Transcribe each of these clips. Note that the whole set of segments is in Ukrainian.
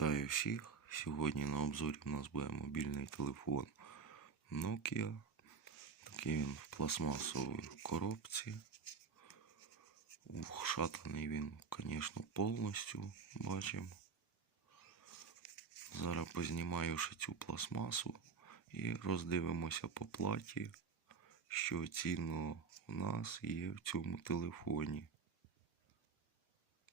Вітаю всіх! Сьогодні на обзорі у нас буде мобільний телефон Nokia. Такий він в пластмасовій коробці. Ушатаний він, звісно, повністю бачимо. Зараз познімаю ще цю пластмасу і роздивимося по платі, що цінно у нас є в цьому телефоні.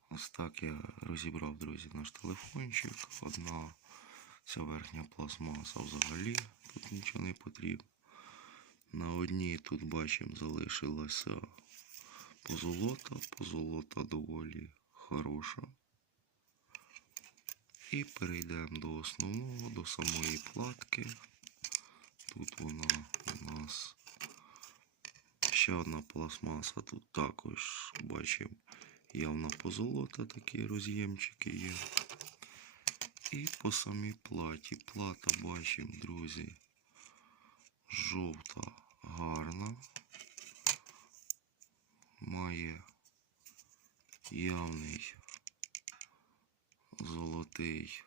Ось так я розібрав, друзі, наш телефончик. Одна ця верхня пластмаса взагалі тут нічого не потрібно. На одній тут бачимо залишилася позолота. Позолота доволі хороша. І перейдемо до основного, до самої платки. Тут вона у нас ще одна пластмаса, тут також бачимо явна позолота, такі роз'ємчики є. І по самій платі. Плата бачимо, друзі, жовта, гарна. Має явний золотий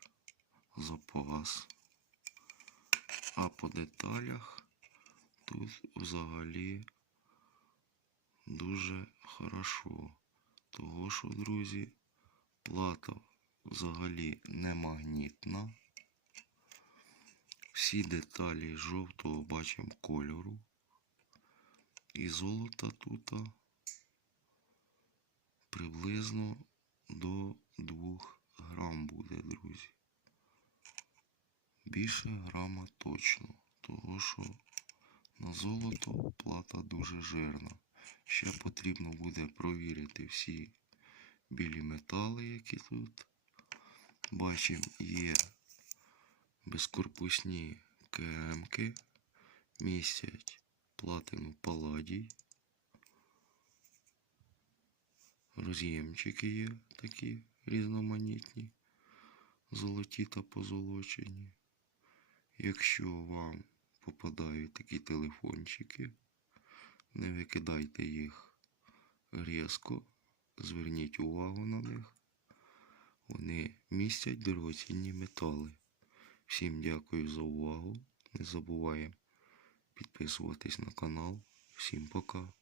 запас. А по деталях тут взагалі дуже хорошо. Того що, друзі, плата взагалі не магнітна. Всі деталі жовтого бачимо кольору. І золота тут приблизно до 2 грам буде, друзі. Більше грама точно. Того що на золото плата дуже жирна. Ще потрібно буде провірити всі білі метали, які тут. Бачимо, є безкорпусні КМки, містять платину паладій. Роз'ємчики є такі різноманітні, золоті та позолочені. Якщо вам попадають такі телефончики, не викидайте їх різко, зверніть увагу на них. Вони містять дорогоцінні метали. Всім дякую за увагу. Не забуваємо підписуватись на канал. Всім пока.